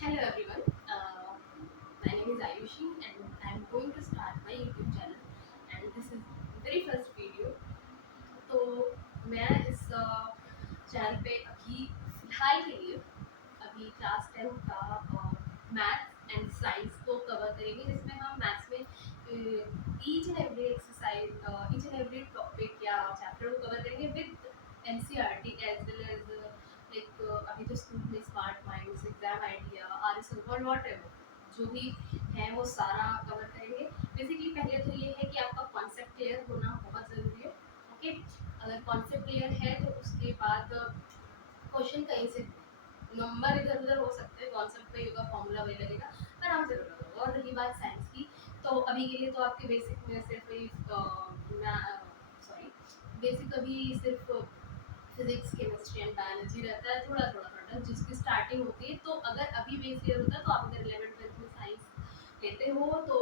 Hello everyone, my name is Ayushi and I am going to start my YouTube channel and this is very first video. तो मैं इस channel पे अभी फ़िलहाल के लिए अभी क्लास 10 का मैथ्स एंड साइंस को कवर करेंगे जिसमें हम मैथ्स में each and every exercise each and every topic या चैप्टर को कवर करेंगे with NCERT as well as like अभी तो स्कूल में smart minds exam idea R S और वॉट एवर जो भी है वो सारा कवर करेंगे। बेसिकली पहले तो ये है कि आपका कॉन्सेप्ट क्लियर होना बहुत ज़रूरी है। ओके, अगर कॉन्सेप्ट क्लियर है तो उसके बाद क्वेश्चन कहीं से नंबर इधर उधर हो सकते हैं, कॉन्सेप्ट पे होगा फॉर्मूला वही लगेगा, आराम से कर लो। और रही बात साइंस की, तो अभी के लिए तो आपके बेसिक में सिर्फ सॉरी बेसिक अभी सिर्फ फिजिक्स केमिस्ट्री एंड बायोलॉजी रहता है, थोड़ा थोड़ा थोड़ा जिसकी स्टार्टिंग होती है। तो अगर अभी बेस क्लियर होता है तो आप अगर 11th 12th में साइंस लेते हो तो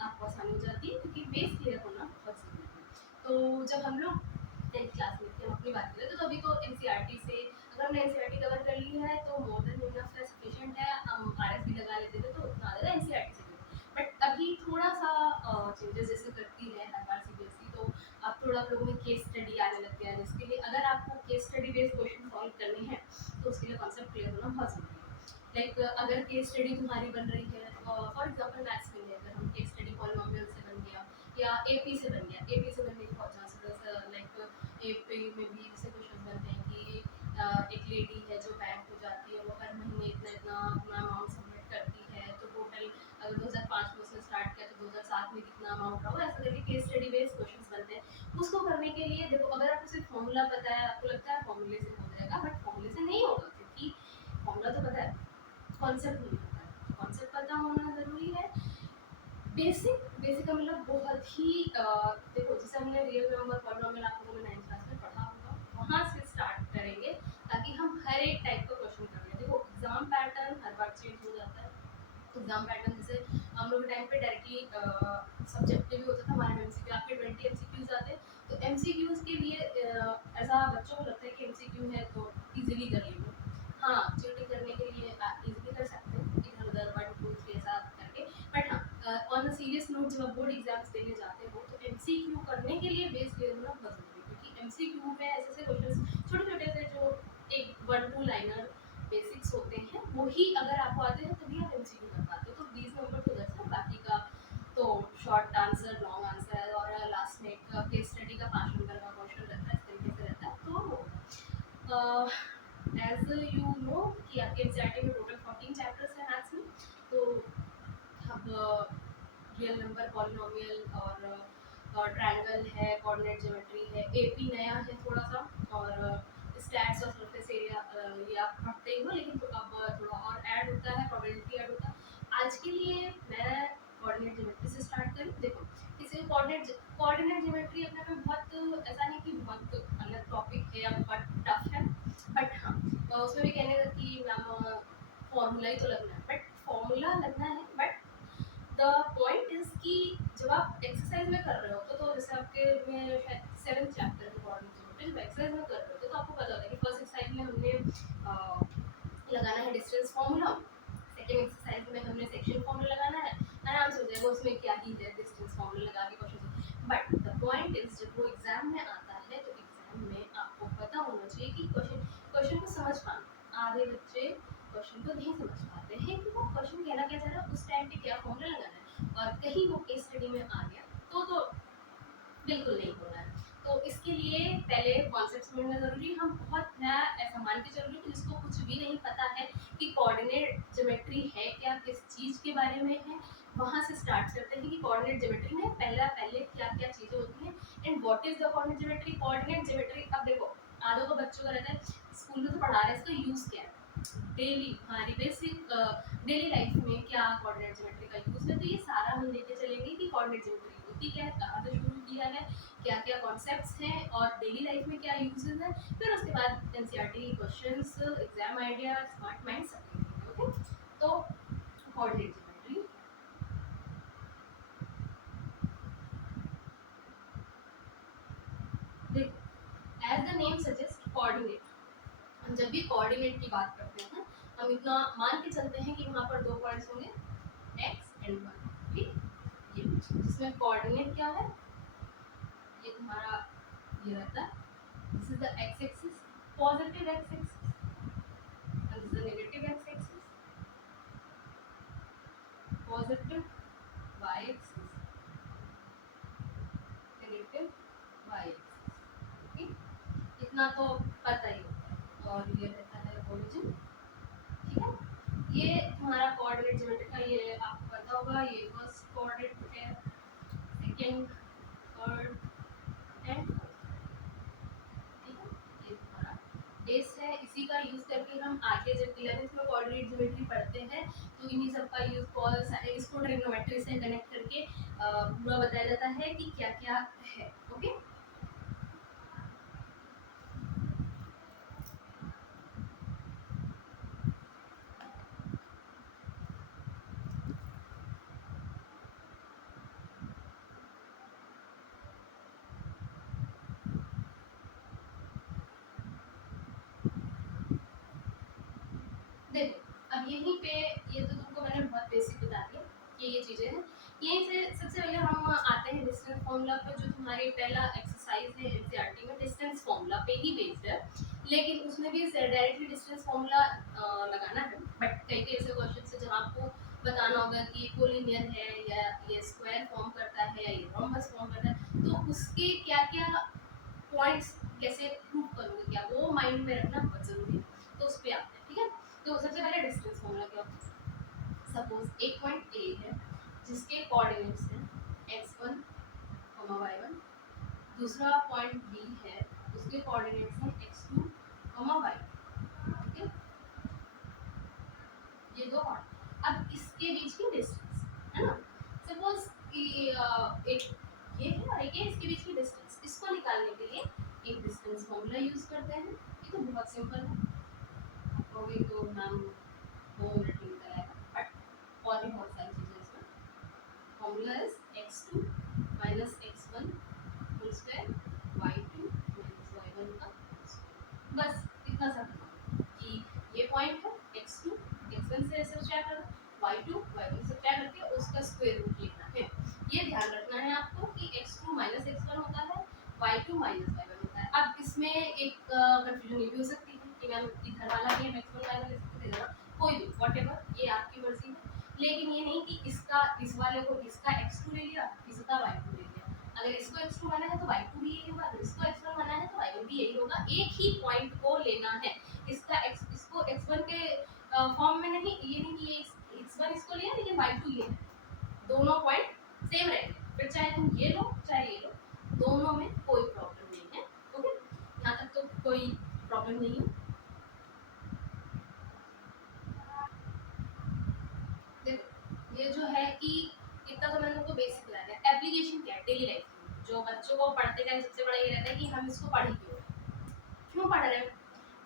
आपको आसानी हो जाती है क्योंकि बेस क्लियर होना बहुत ज़रूरी है। तो जब हम लोग 10th क्लास में थे, हम अपनी बात करें तो अभी तो एनसीईआरटी से अगर हमने एनसीईआरटी कवर कर ली है तो मोर देन इनफ है, सफिशिएंट है। हम आरएस भी लगा लेते थे तो उतना ज़्यादा एनसीईआरटी से भी। बट अभी थोड़ा सा चेंजेस जैसे करती है हर बार सीबीएसई, तो अब थोड़ा आप लोगों में केस स्टडी आने लग गया है जिसके लिए अगर आपको case study based question solve करने हैं तो उसके लिए कॉन्सेप्ट क्लियर होना बहुत ज़रूरी है। लाइक अगर केस स्टडी तुम्हारी बन रही है, फॉर एग्जांपल मैथ्स में अगर हम केस स्टडी पॉलिनोमियल से बन गया या एपी से बन गया, एपी से बनने के बहुत चांसेस है। लाइक एपी में भी ऐसे क्वेश्चन बनते हैं कि एक लेडी है जो बैंक हो जाती है, वो हर महीने इतना इतना अपना अमाउंट सबमिट करती है, तो टोटल अगर 2005 में उसने स्टार्ट किया तो 2007 में कितना अमाउंट रहा, ऐसा करके केस स्टडी बेस्ड क्वेश्चंस बनते हैं। उसको करने के लिए देखो, अगर आपको सिर्फ फॉर्मूला पता है, आपको लगता है फॉर्मूले से हो जाएगा, बट फॉर्मूले से नहीं होगा क्योंकि फॉर्मूला तो पता है, कॉन्सेप्ट नहीं पता है। कॉन्सेप्ट पता होना ज़रूरी है। बेसिक बेसिक का मतलब बहुत ही देखो, जैसे हमने रियल नंबर पॉलिनोमियल आप लोगों ने 9th क्लास में पढ़ा होगा, वहाँ से स्टार्ट करेंगे ताकि हम हर एक टाइप का क्वेश्चन कर लें। देखो एग्जाम पैटर्न हर बार चेंज हो जाता है। एग्जाम पैटर्न जैसे हम लोग के टाइम पे डायरेक्टली सब्जेक्टिव भी होता था, हमारे में एमसीक्यू आपके 20 एमसीक्यूज आते हैं। तो एमसीक्यूज के लिए ऐसा बच्चों को लगता है कि एमसीक्यू है तो इजीली कर लेंगे। हाँ, चीटिंग करने के लिए इजीली कर सकते हैं इधर उधर 1 2 3 ऐसा करके। बट हाँ, ऑन अ सीरियस नोट जब आप बोर्ड एग्जाम्स देने जाते हो तो एमसीक्यू करने के लिए बेस क्लियर होना बहुत जरूरी है क्योंकि एमसीक्यू में ऐसे ऐसे क्वेश्चन छोटे छोटे से जो एक 1 2 लाइनर बेसिक्स होते हैं वही अगर आपको आते हैं तभी आप एमसीक्यू कर पाते हो। तो 20 नंबर तो उधर से, बाकी का तो शॉर्ट आंसर लॉन्ग आंसर और लास्ट में एक केस स्टडी का 5 नंबर का क्वेश्चन रहता है, इस तरीके से रहता है। तो एज यू नो कि आपके एनसीईआरटी में टोटल 14 चैप्टर्स हैं मैथ्स में। तो अब रियल नंबर पॉलिनोमियल और ट्रायंगल है, कोऑर्डिनेट ज्योमेट्री है, एपी नया है थोड़ा सा, और स्टैट्स और सरफेस एरिया ये आप पढ़ते ही हो, लेकिन तो अब थोड़ा और ऐड होता है, प्रोबेबिलिटी ऐड होता है। आज के लिए मैं कोऑर्डिनेट ज्योमेट्री से स्टार्ट करूँ। देखो, किसी को कोऑर्डिनेट ज्योमेट्री अपने में बहुत ऐसा नहीं कि बहुत अलग टॉपिक है या बहुत टफ है, बट हाँ उसमें भी कहने का कि मैम फॉर्मूला ही तो लगना है, बट फॉर्मूला लगना है, बट द पॉइंट इज कि जब आप एक्सरसाइज में कर रहे होते तो जैसे आपके में शायद 7th चैप्टर है कोऑर्डिनेट, जब एक्सरसाइज में कर रहे होते तो आपको पता होता है कि फर्स्ट एक्सरसाइज में हमने लगाना है डिस्टेंस फॉर्मूला, सेकेंड एक्सरसाइज में हमने सेक्शन फॉर्मूला लगाना है, आराम से हो जाएगा, उसमें क्या ही है डिस्टेंस फॉर्मूला लगा के question. But the point is जब वो एग्जाम में आता है तो एग्जाम में आपको पता होना चाहिए कि क्वेश्चन क्वेश्चन को समझ पाना। आधे बच्चे क्वेश्चन को नहीं समझ पाते हैं कि वो क्वेश्चन कहना क्या चाह रहा है, उस टाइम पे क्या फॉर्मूला लगाना है, और कहीं वो केस स्टडी में आ गया तो बिल्कुल नहीं होना है। तो इसके लिए पहले कॉन्सेप्ट समझना ज़रूरी है। हम बहुत नया ऐसा मान के चल रहे हैं कि जिसको कुछ भी नहीं पता है कि कोऑर्डिनेट ज्योमेट्री है क्या, किस चीज़ के बारे में है, वहाँ से स्टार्ट करते हैं कि कोऑर्डिनेट ज्योमेट्री में पहले क्या क्या चीज़ें होती हैं and what is the coordinate geometry. Coordinate geometry अब देखो, आधों को बच्चों का रहता है स्कूल में तो पढ़ा रहे हैं, इसका यूज़ क्या है डेली हमारी बेसिक डेली लाइफ में, क्या कोऑर्डिनेट ज्योमेट्री का यूज़ है। तो ये सारा हम लेके चलेंगे कि कोऑर्डिनेट ज्योमेट्री होती क्या है, कहाँ से शुरू किया है, क्या क्या कॉन्सेप्ट्स हैं और डेली लाइफ में क्या यूजेस हैं। फिर उसके बाद NCERT questions, exam idea, smart mind सब देखेंगे। ओके, तो कोऑर्डिनेट ज्योमेट्री देखो, as the name suggest coordinate, हम जब भी कोऑर्डिनेट की बात करते हैं हम इतना मान के चलते हैं कि वहाँ पर दो पॉइंट्स होंगे x एंड y, ठीक। ये जिसमें कोऑर्डिनेट क्या है, ये तुम्हारा ये रहता है, this is the x axis, positive x axis, and this is the negative x axis, positive y axis, negative y axis, ठीक। इतना तो पता ही होता है। और ये रहता है ओरिजिन, ठीक है। ये तुम्हारा कोऑर्डिनेट ज्योमेट्री का, ये आपको पता होगा, ये फर्स्ट कोऑर्डिनेट है, सेकंड, थर्ड एंड फोर्थ, ठीक है। ये तुम्हारा बेस है, इसी का यूज करके हम आगे जब 11th में कोऑर्डिनेट ज्योमेट्री पढ़ते हैं तो इन्हीं सब का यूज कॉस, इसको ट्रिग्नोमेट्री से कनेक्ट करके पूरा बताया जाता है कि क्या क्या है, ओके। देखो अब यहीं पे, ये तो तुमको मैंने बहुत बेसिक बता दिया कि ये चीजें हैं। यहीं से सबसे पहले हम आते हैं डिस्टेंस फॉर्मूला पर, जो तुम्हारी पहला एक्सरसाइज है एनसीईआरटी में डिस्टेंस फॉर्मूला पे ही बेस्ड है, लेकिन उसमें भी डायरेक्टली डिस्टेंस फॉर्मूला लगाना है। बट कई कई ऐसे क्वेश्चन है जहाँ आपको बताना होगा कि कोलिनियर है या ये स्क्वायर फॉर्म करता है या ये रोम्बस फॉर्म करता है, तो उसके क्या क्या पॉइंट्स कैसे प्रूव करोगे, क्या वो माइंड में रखना बहुत जरूरी है। तो उस पर आते हैं, ठीक है। तो सबसे पहले डिस्टेंस फॉर्मूला क्या होता है, सपोज एक पॉइंट ए है जिसके कोऑर्डिनेट्स हैं x1, y1, दूसरा पॉइंट बी है उसके कोऑर्डिनेट्स हैं x2, y, ठीक है। ये दो पॉइंट, अब इसके बीच की डिस्टेंस है ना, सपोज कि एक ये है और एक है, इसके बीच की डिस्टेंस, इसको निकालने के लिए एक डिस्टेंस फॉर्मूला यूज करते हैं। ये तो बहुत सिंपल है, अभी तो मैम 2 मिनट में कराएगा, बट और भी बहुत सारी चीजें इसमें। Formula is x2 minus x1 whole square, y2 minus y1 का स्क्वायर। बस इतना सा करना कि ये पॉइंट है x2, x1 से सब्ट्रैक्ट करना, y2 y1 से सब्ट्रैक्ट करके उसका स्क्वायर रूट लिखना है। ये ध्यान रखना है आपको कि x2 minus x1 होता है, y2 minus y1 होता है। अब इसमें एक कंफ्यूजन ये भी हो सकती है कि मैम इधर वाला भी हम x1 y1 लिख सकते हैं, कोई भी व्हाटएवर, ये आपकी मर्जी है। लेकिन ये नहीं कि इसका इस वाले को इसका x2 ले लिया, इसका y2 ले लिया। अगर इसको x2 माना है तो y2 भी यही होगा, अगर इसको x1 माना है तो y1 भी यही होगा। एक ही पॉइंट को लेना है, इसका x, इसको x1 के फॉर्म में नहीं, ये नहीं कि ये x1 इसको लिया लेकिन y2 ये है, दोनों पॉइंट सेम रहेंगे। फिर चाहे तुम ये लो चाहे ये लो, दोनों में कोई प्रॉब्लम नहीं है, ओके। यहाँ तक तो कोई प्रॉब्लम नहीं है। देखो ये जो है कि इतना तो मैंने तुमको बेसिक बता दिया, एप्लीकेशन क्या है डेली लाइफ में, जो बच्चों को पढ़ते टाइम सबसे बड़ा ये रहता है कि हम इसको पढ़ क्यों पढ़ रहे हैं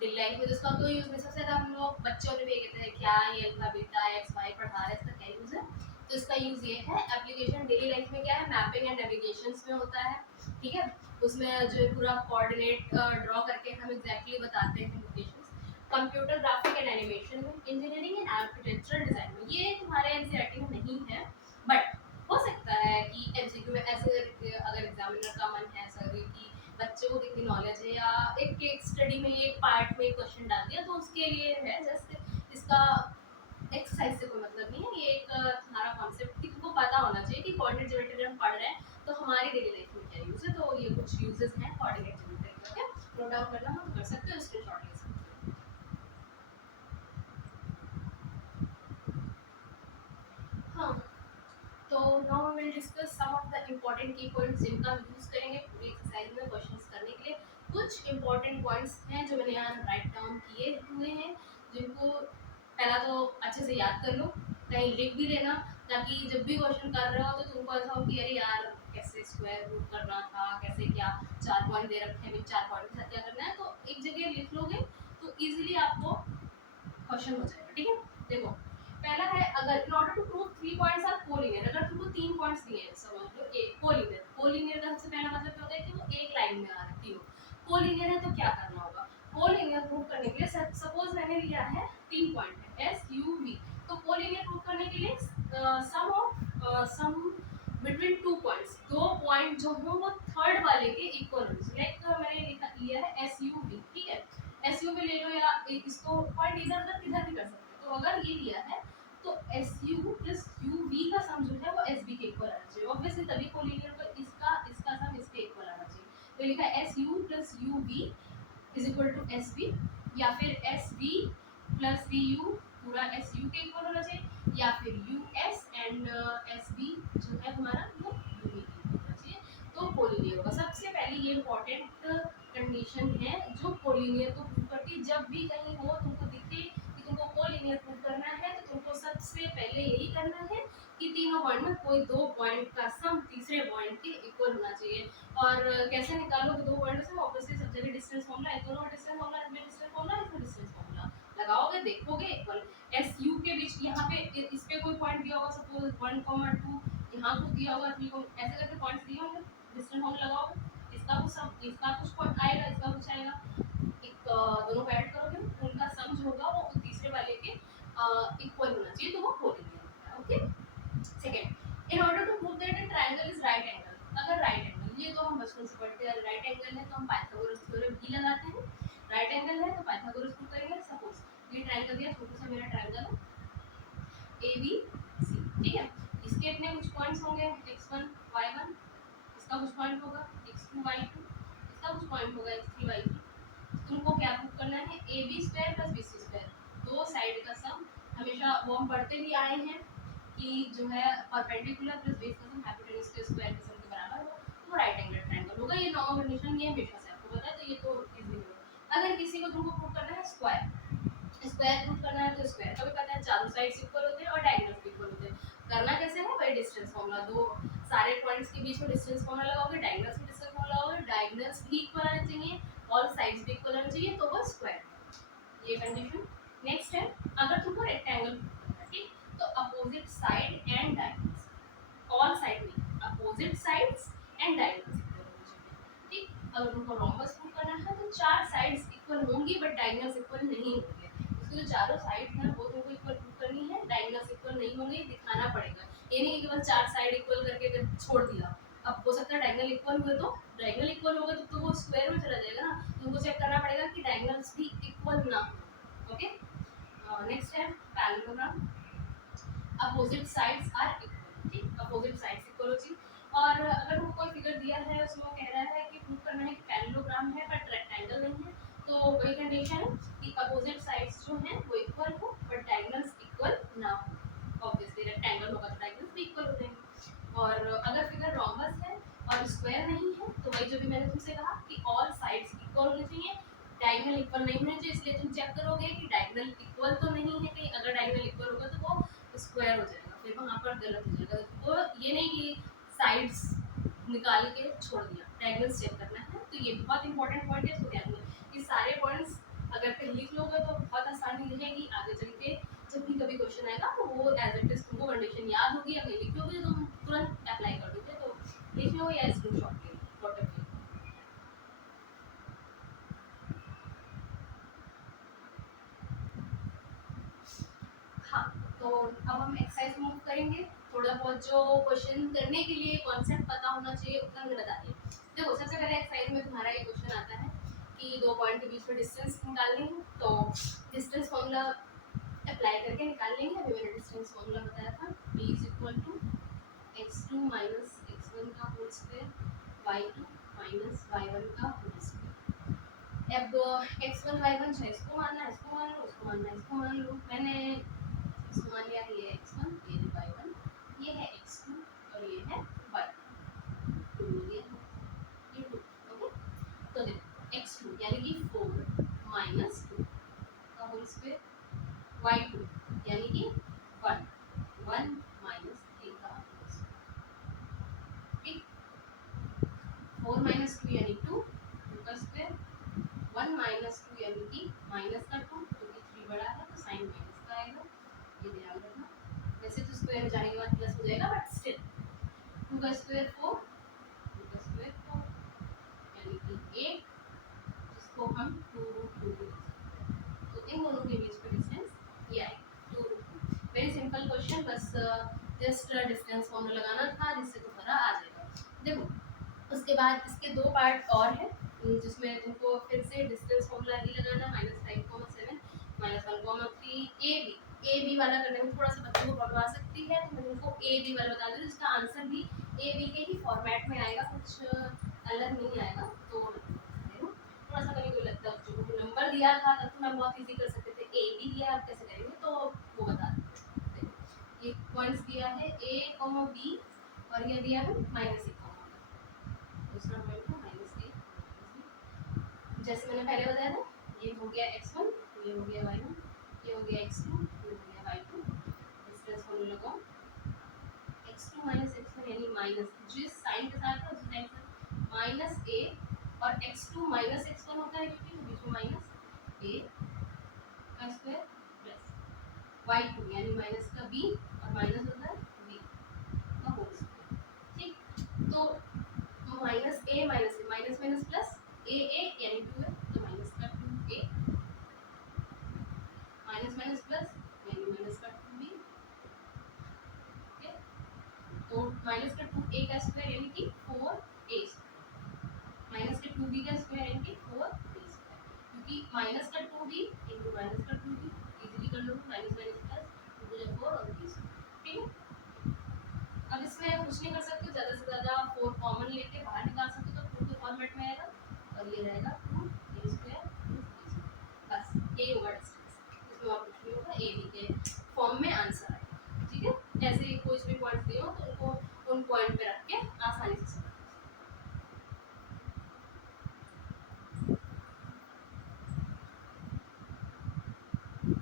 डेली लाइफ में, तो इसका कोई यूज नहीं। सबसे ज़्यादा हम लोग बच्चों में भी कहते हैं क्या ये अल्फा बीटा एक्स वाई पढ़ा रहे हैं, इसका क्या यूज़ है। तो इसका यूज़ ये है, एप्लीकेशन डेली लाइफ में क्या है, मैपिंग एंड नेविगेशन में होता है, ठीक है। उसमें जो है पूरा कोऑर्डिनेट ड्रॉ करके हम एग्जैक्टली बताते हैं location. Computer graphic and animation में, इंजीनियरिंग एंड आर्किटेक्चरल डिजाइन में, ये तुम्हारे एनसीईआरटी में नहीं है, बट हो सकता है कि एमसीक्यू में ऐसे अगर एग्जामिनर का मन है सर कि बच्चों को कितनी नॉलेज है या एक केस स्टडी में एक पार्ट में क्वेश्चन डाल दिया, तो उसके लिए है जस्ट इसका एक्सरसाइज से कोई मतलब नहीं है। ये एक तुम्हारा कॉन्सेप्ट कि तुमको पता होना चाहिए कि कोऑर्डिनेट ज्योमेट्री हम पढ़ रहे हैं तो हमारी डेली लाइफ में क्या यूज है। तो ये कुछ यूजेस हैं कोऑर्डिनेट ज्योमेट्री के, ओके। नोट डाउन करना हम कर सकते हो, स्क्रीनशॉट ले सकते हो। हाँ, तो now we will discuss some of the important key points जिनका हम यूज करेंगे पूरी एक्सरसाइज में क्वेश्चंस करने के लिए। कुछ इम्पोर्टेंट पॉइंट्स हैं जो मैंने यहाँ राइट डाउन किए हुए हैं, जिनको पहला तो अच्छे से याद कर लो, कहीं लिख भी लेना, ताकि जब भी क्वेश्चन कर रहे हो तो तुमको ऐसा हो कि अरे यार कैसे स्क्वायर रूट करना था, कैसे क्या 4 पॉइंट दे रखे हैं, 4 पॉइंट के साथ क्या करना है, तो एक जगह लिख लोगे तो इजीली आपको क्वेश्चन हो जाएगा, ठीक है। देखो पहला है, अगर in order to prove 3 points are collinear, अगर तुमको 3 पॉइंट्स दिए हैं, समझ लो एक कोलिनियर, कोलिनियर का सबसे पहला मतलब क्या होता है कि वो एक लाइन में आ रहे हैं तीनों। कोलिनियर है तो क्या करना होगा, कोलिनियर प्रूव करने के लिए सपोज मैंने लिया है 3 पॉइंट है एस यू वी, तो कोलिनियर प्रूव करने के लिए सम बिटवीन 2 पॉइंट्स, 2 पॉइंट जो हो वो थर्ड वाले के इक्वल होने चाहिए। लाइक मैंने लिया है एस यू वी, ठीक है, एस यू वी ले लो या इसको पॉइंट इधर उधर किधर भी कर सकते हो। तो अगर ये लिया है तो S U plus U V का सम जो है वो एस बी के इक्वल आना चाहिए। ऑब्वियसली तभी कोलिनियर पर इसका सम इसके इक्वल आना चाहिए। तो लिखा है S U plus U V is equal to S B, या फिर S B plus V U पूरा एस यू के इक्वल होना चाहिए, या फिर U S and S B जो है हमारा वो यू वी के इक्वल होना चाहिए। तो कोलिनियर होगा। सबसे पहले ये इंपॉर्टेंट कंडीशन है जो कोलिनियर को प्रूव करती है। जब भी कहीं हो तुमको दिखे कि तुमको कोलिनियर प्रूव करना है तो तुमको सबसे पहले यही करना है कि तीनों पॉइंट में कोई 2 पॉइंट का सम तीसरे पॉइंट के इक्वल होना चाहिए। और कैसे निकालोगे 2 पॉइंट से? ऑब्वियसली सब जगह डिस्टेंस फॉर्मूला है, दोनों डिस्टेंस फॉर्मूला, इसमें डिस्टेंस फॉर्मूला, इसमें डिस्टेंस फॉर्मूला लगाओगे, देखोगे इक्वल। एस यू के बीच यहाँ पे इस पे कोई पॉइंट दिया होगा, सपोज 1,2, यहाँ कुछ दिया होगा 3, ऐसे करके पॉइंट्स दिए होंगे, डिस्टेंस फॉर्मूला लगाओगे, इसका कुछ सम, इसका कुछ पॉइंट आएगा, इसका कुछ आएगा, एक दोनों को ऐड करोगे, उनका सम जो होगा वो तीसरे वाले के इक्वल होना चाहिए, तो वो कोलिनियर होता है। Okay, second, in order to prove that a triangle is right angle, अगर राइट एंगल, ये तो हम बचपन से पढ़ते हैं, राइट एंगल है तो हम पाइथागोरस थ्योरम भी लगाते हैं। राइट एंगल है तो पाइथागोरस प्रूव करेंगे। सपोज ये ट्रायंगल दिया, छोटा सा मेरा ट्रायंगल है ए बी सी, ठीक है, इसके अपने कुछ पॉइंट्स होंगे x1 y1, इसका कुछ पॉइंट होगा x2 y2, इसका कुछ पॉइंट होगा x3 y3। तुमको क्या प्रूव करना है? A B square plus B C square, दो साइड का सम। हमेशा वो हम पढ़ते भी आए हैं कि जो है परपेंडिकुलर प्लस बेस का सम हाइपोटेन्यूज के स्क्वायर के सम के बराबर हो, तो राइट एंगल ट्रायंगल होगा। ये नॉर्मल कंडीशन ये हमेशा से आपको पता है, तो ये तो इजीली होगा। अगर किसी को तुमको प्रूव करना है स्क्वायर, स्क्वायर प्रूव करना है तो स्क्वायर का भी पता है, चारों साइड्स इक्वल होते हैं और डायगोनल्स भी इक्वल होते हैं। करना कैसे है? भाई डिस्टेंस फॉर्मूला, दो सारे पॉइंट्स के बीच में डिस्टेंस फॉर्मूला लगाओगे, डायगोनल्स में डिस्टेंस फॉर्मूला लगाओगे, डायगोनल्स भी इक्वल आने चाहिए और साइड्स भी इक्वल आने चाहिए, तो वो स्क्वायर, ये कंडीशन। नेक्स्ट है, अगर तुमको रेक्टेंगल प्रूव करना है, ठीक, तो opposite side and diagonals, all side में opposite sides and diagonals equal होने चाहिए, ठीक। अगर तुमको रोम्बस प्रूव करना है तो चार साइड्स इक्वल होंगी बट डायगोनल्स इक्वल नहीं होंगे। उसके जो चारों साइड्स हैं वो तुमको इक्वल प्रूव करनी है, डायगोनल्स इक्वल नहीं होंगे, दिखाना पड़ेगा। ये नहीं कि केवल चार साइड इक्वल करके छोड़ दिया। अब हो सकता है डायगोनल इक्वल हुए, तो डायगोनल इक्वल होगा तो वो स्क्वायर में चला जाएगा ना, तुमको चेक करना पड़ेगा कि डायगोनल्स भी इक्वल ना हो। ओके, नेक्स्ट है parallelogram, opposite sides are equal, ठीक, अपोजिट साइड्स इक्वल हो चाहिए। और अगर हमको कोई फिगर दिया है उसमें वो कह रहा है कि प्रूव करना है कि पैरेललोग्राम है बट रेक्टेंगल नहीं है, तो वही कंडीशन है कि अपोजिट साइड्स जो हैं वो इक्वल हो बट डायगोनल्स इक्वल ना हो। ऑब्वियसली रेक्टेंगल होगा तो डायगोनल्स भी इक्वल हो जाएंगे। और अगर फिगर रोम्बस है और स्क्वायर नहीं है तो वही जो भी मैंने तुमसे कहा कि ऑल साइड्स इक्वल होने चाहिए, डायगोनल इक्वल नहीं होने चाहिए, इसलिए तुम चेक करोगे कि डायगोनल इक्वल तो नहीं है कहीं। अगर डायगोनल इक्वल होगा तो वो स्क्वायर हो जाएगा, फिर वहाँ पर गलत हो जाएगा। तो ये नहीं कि साइड्स निकाल के छोड़ दिया, डायगोनल्स चेक करना है। तो ये बहुत इंपॉर्टेंट पॉइंट है, इसको ध्यान में, ये सारे पॉइंट्स अगर फिर लिख लोगे तो बहुत आसानी रहेगी आगे चल के। जब भी कभी क्वेश्चन आएगा तो वो एज इट इज तुमको कंडीशन याद होगी, अगर लिख लोगे तो तुम तुरंत अप्लाई कर दोगे। तो लिख लो या स्क्रीनशॉट ले लो, व्हाटएवर। हाँ, तो अब हम एक्सरसाइज मूव करेंगे। थोड़ा बहुत जो क्वेश्चन करने के लिए कॉन्सेप्ट पता होना चाहिए उतना मैं बता दी। देखो, सबसे पहले एक्सरसाइज में तुम्हारा ये क्वेश्चन आता है कि दो पॉइंट के बीच में डिस्टेंस निकालनी है, तो डिस्टेंस फॉर्मूला अप्लाई करके निकाल लेंगे। अभी मैंने डिस्टेंस फॉर्मूला बताया था, b is equal to x2 minus x1 का whole square, y2 minus y1 का होल स्क्वायर। अब x1 y1 है, इसको मानना है, इसको मान लो, इसको मानना है, इसको मान लो। मैंने इसको मान लिया, ये x1, ये है y1, ये है x2 और ये है y2, ये 2। ओके, तो देखो x2 यानी कि 4 माइनस 2 का होल स्क्वायर, y2 यानी कि 1 माइनस 3 का होल स्क्वायर, ठीक। 4 माइनस 2 यानी 2 का स्क्वायर, 1 माइनस 2 यानी कि माइनस का 2, क्योंकि 3 बड़ा है तो साइन माइनस का आएगा, ये ध्यान रखना। वैसे तो स्क्वायर जाने के बाद प्लस हो जाएगा बट स्टिल 2 का स्क्वायर 4, 2 का स्क्वायर 4 यानी कि 8, जिसको हम 2√2 इन दोनों के बीच का डिस्टेंस ये आएगा 2 वेरी सिंपल क्वेश्चन, बस जस्ट डिस्टेंस फॉर्मूला लगाना था जिससे तुम्हारा आ जाएगा। देखो उसके बाद इसके दो पार्ट और है जिसमें तुमको फिर से डिस्टेंस फॉर्मूला ही लगाना -5,7 -1,3 ए बी वाला करने में थोड़ा सा बच्चों को प्रॉब्लम आ सकती है, तो मैं तुमको ए बी वाला बता दूं जिसका आंसर भी ए बी के ही फॉर्मेट में आएगा, कुछ अलग नहीं आएगा। तो थोड़ा सा कभी कोई लगता है बच्चों को नंबर दिया था तब तो मैं बहुत इजी कर सकते थे, ए बी दिया आप कैसे करेंगे, तो वो बता दें। ये पॉइंट्स दिया है ए कॉमा बी और ये दिया है -1, दूसरा पॉइंट है -a, जैसे मैंने पहले बताया था ये हो गया x1, ये हो गया y1, ये हो गया x2, ये हो गया y2, डिस्टेंस फॉर्मूला लगाओ x2 x1 यानी माइनस जिस साइन के साथ है उसी साइन से -a और x2 -x1 होता है क्योंकि तो बीच में -a का स्क्वायर प्लस y2 यानी माइनस का b और माइनस होता है b का होल स्क्वायर। ठीक, तो -a minus minus plus a यानी 2 है तो माइनस का 2a माइनस माइनस प्लस यानी माइनस का 2b, ओके, तो माइनस का 2a का स्क्वायर यानी कि 4a माइनस का 2b का स्क्वायर यानी कि 4a क्योंकि माइनस का 2b इंटू माइनस का 2b इजीली कर लो, माइनस माइनस प्लस 2 4 और b, ठीक है। अब इसमें कुछ नहीं कर सकते, ज़्यादा से ज़्यादा 4 कॉमन लेके बाहर निकाल सकते तो 2 के फॉर्मेट में आएगा और ये रहेगा 2a स्क्वायर बस यही होगा डिस्टेंस, इसमें और कुछ नहीं होगा, ए बी के फॉर्म में आंसर आएगा। ठीक है, ऐसे ही कोई भी पॉइंट दिए हो तो उनको उन पॉइंट पे रख के आसानी से समझ।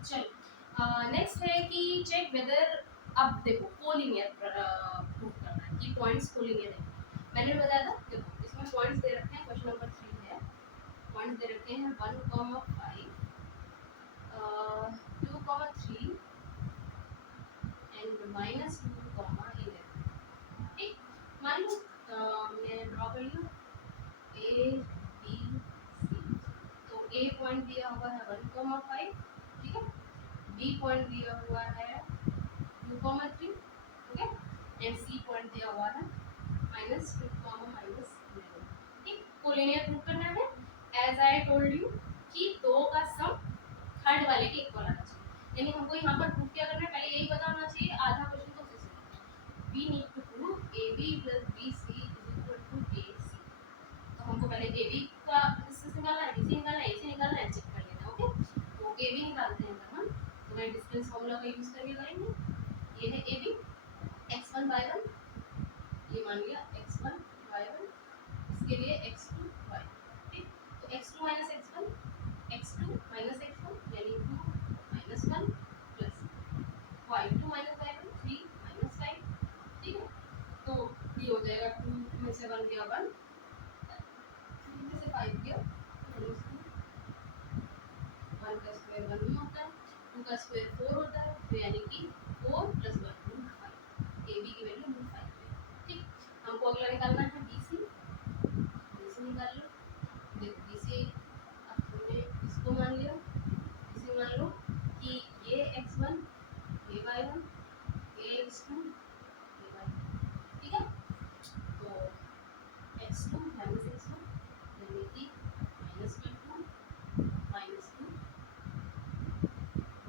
चलो नेक्स्ट है कि चेक वेदर, अब देखो कोलिनियर प्रूव करना है कि पॉइंट्स कोलिनियर है। मैंने बताया था देखो इसमें पॉइंट्स दे रखे हैं, क्वेश्चन नंबर 3 है, पॉइंट्स दे रखे हैं 1, 5, 2, 3 एंड -2, 11। ठीक, मान लो मैं ड्रॉ कर लूँ ए बी सी, तो ए पॉइंट दिया हुआ है 1, 5, ठीक है, बी पॉइंट दिया हुआ है 2, 3, ठीक है, एंड सी पॉइंट दिया हुआ है -2, -11। ठीक, कोलिनियर प्रूव करना है एज आई टोल्ड यू कि दो का सम थर्ड वाले के इक्वल आना चाहिए, यानी हमको यहाँ पर प्रूव क्या करना है, पहले यही पता होना चाहिए, आधा क्वेश्चन तो उसी से we need to prove a b plus B c is equal to A c. तो हमको पहले ए बी का डिस्टेंस निकालना है, बी सी निकालना है, ए सी निकालना है, चेक कर लेना है, ओके। तो ए बी निकालते हैं हम, तो मैं डिस्टेंस फॉर्मूला का यूज करके करेंगे, ये है ए बी x1 y1, ये मान लिया x1 y1, इसके लिए x2 y, ठीक, तो x2 x1 x2 x1 यानी 2 -1 प्लस y2 y1 3 -5, ठीक है, तो ये हो जाएगा 2 में से 1 गया 1, 3 में से 5 गया -2, 1 का स्क्वायर 1 में होता है, 2 का स्क्वायर 4 होता है, तो यानी कि 4 + 1 5, ए बी की वैल्यू 5 है। ठीक, हमको अगला निकालना है बी सी, निकाल लो, देखो बी सी अब तुमने इसको मान लिया, इसे मान लो कि ये x1 ये y1 ये x2 ये y2, ठीक है, तो x2 x1 यानी कि -2 -2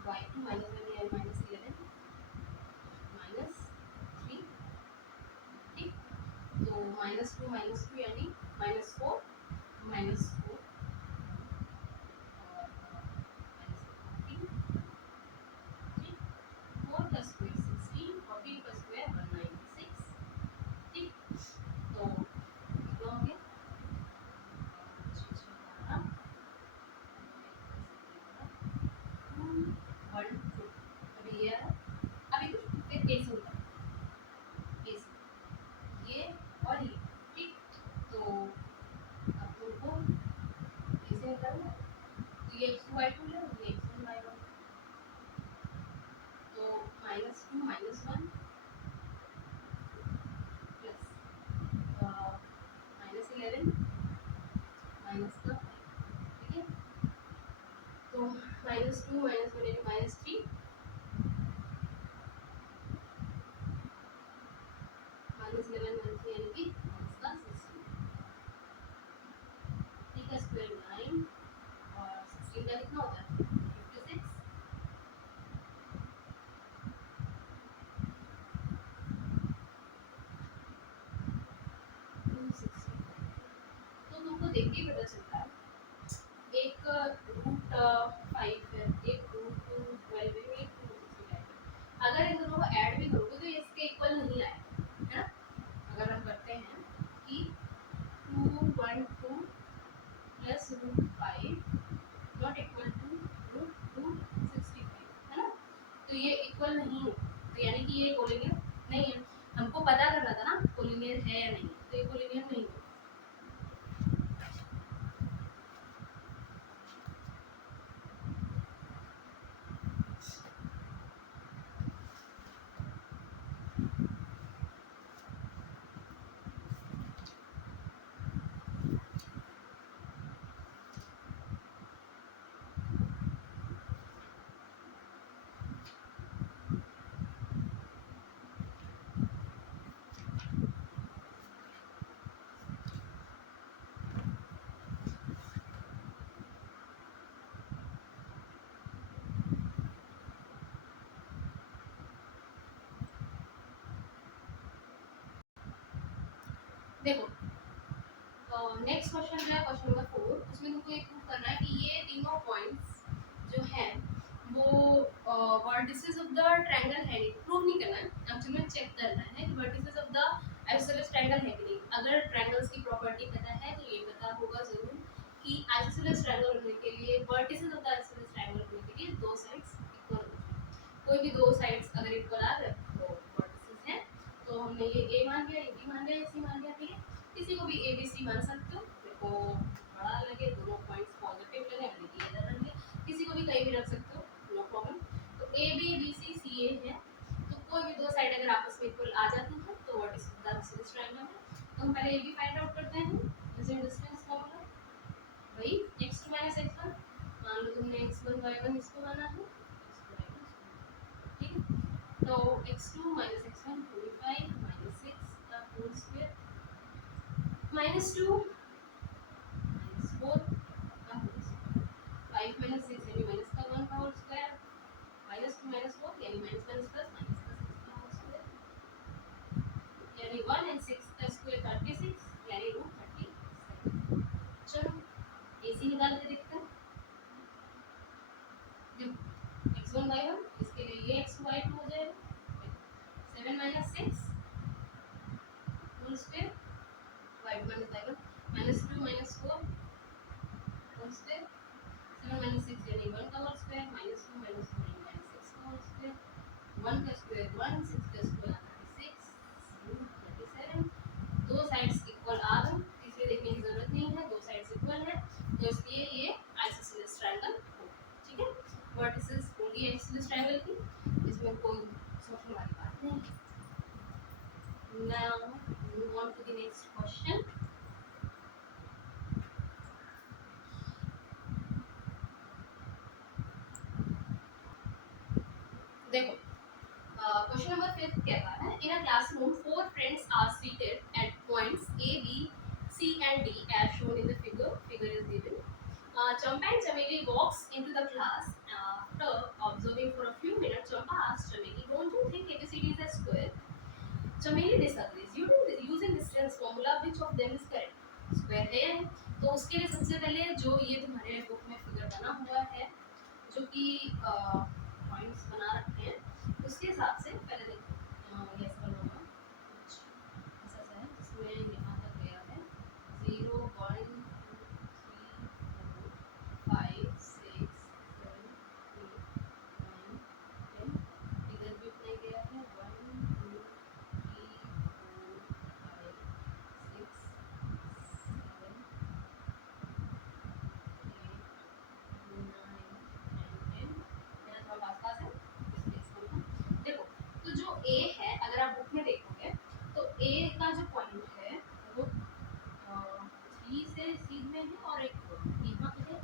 y2 -1 यानी -11 -3, ठीक, तो -2 यानी -4 -4 और -14, ठीक, 4 का स्क्वायर 16, 14 का स्क्वायर 196, ठीक, तो कितना हो गया 1 2, अभी ये अभी कुछ फिर कैसे होता है कैसे ये और ये, ठीक, तो अब तुमको -2 -1 यानी -3 -11 -3 यानी कि -16 ठीक है। स्क्वायर 9 और 16 का कितना होता है 56 260। तो तुमको देख के पता चलता है एक √5 है, एक √12 है, एक √65 है। अगर इन दोनों को ऐड भी करोगे तो ये इसके इक्वल नहीं आएगा, है ना। अगर हम करते हैं कि 212 प्लस √5 नॉट इक्वल टू √265, है ना। तो ये इक्वल नहीं हो, तो यानी कि ये कोलिनियर नहीं है। हमको पता करना था ना कोलिनियर है या नहीं, तो ये कोलिनियर नहीं है। देखो नेक्स्ट क्वेश्चन है क्वेश्चन नंबर 4। उसमें तुमको ये प्रूव करना है कि ये तीनों पॉइंट्स जो हैं वो वर्टिसेस ऑफ द ट्रायंगल है नहीं। प्रूव नहीं करना है, एक्चुअली में चेक करना है कि vertices of the isosceles triangle है कि नहीं। अगर ट्रायंगल्स की प्रॉपर्टी पता है तो ये पता होगा जरूर कि आइसोसेलेस ट्रायंगल होने के लिए vertices of the isosceles triangle होने के लिए दो साइड्स इक्वल होनी। कोई भी दो साइड्स अगर इक्वल आ गए तो वर्टिसेस हैं। तो हमने ये ए मान लिया, ये बी मान लिया, सी मान लिया, ठीक है। किसी को भी ए बी सी मान सकते हो, देखो बड़ा लगे दोनों पॉइंट्स पॉजिटिव लगे हमने ये इधर रख लिया। किसी को भी कहीं भी रख सकते हो, नो प्रॉब्लम। तो ए बी बी सी सी ए है, तो कोई भी दो साइड अगर आपस में इक्वल आ जाती है तो what is the isosceles triangle है। तो हम पहले ए बी फाइंड आउट करते हैं यूजिंग डिस्टेंस फार्मूला। वही x2 x1, मान लो तुमने x1 y1 इसको माना है, ठीक है। तो x2 x1 25 -6 का होल स्क्वायर -2 -4 का होल स्क्वायर 5 -6 यानी माइनस का 1 का होल स्क्वायर -2 -4 यानी माइनस प्लस माइनस का 6 का होल स्क्वायर यानी 1 and 6 का स्क्वायर 36 यानी √37। चलो AC निकाल के देखते हैं। देखो x1 y1 इसके लिए ये x y2 हो जाएगा 7 - 6 whole square y1 -2 -4 whole square 7 - 6 यानी 1 का होल स्क्वायर -2 -4 यानी 6 का होल स्क्वायर 1 का स्क्वायर 1 6 का स्क्वायर 36 37। दो साइड्स इक्वल आ गए, तीसरे देखने की जरूरत नहीं है, दो साइड्स इक्वल है तो इसलिए ये आइसोसेलेस ट्रायंगल होगा, ठीक है। वर्टिसेस होंगी आइसोसेलेस ट्रायंगल की, इसमें कोई सोचने वाली बात नहीं है। Now move on to the next question. देखो क्वेश्चन नंबर 5 कहता है in a classroom four friends are seated at points A B C and D as shown in the figure is given. Champa and Chameli walks into the class after observing for a few minutes. Champa asks Chameli, don't you think ABCD is a square? Chameli disagrees using distance formula which of them is correct. Square है या नहीं, तो उसके लिए सबसे पहले जो ये तुम्हारे बुक में फिगर बना हुआ है जो कि पॉइंट्स बना रखे हैं उसके हिसाब से पहले देखो ये ऐसा बना हुआ कुछ ऐसा है जिसमें यहाँ तक गया है 0 1 2 3 4 5 6 7 8 9 10। इधर भी उतना ही गया है 1 2 3 4 5 6 तो जो ए है अगर आप बुक में देखोगे तो ए का जो पॉइंट है वो 3 से सीध में है और एक यहाँ पे है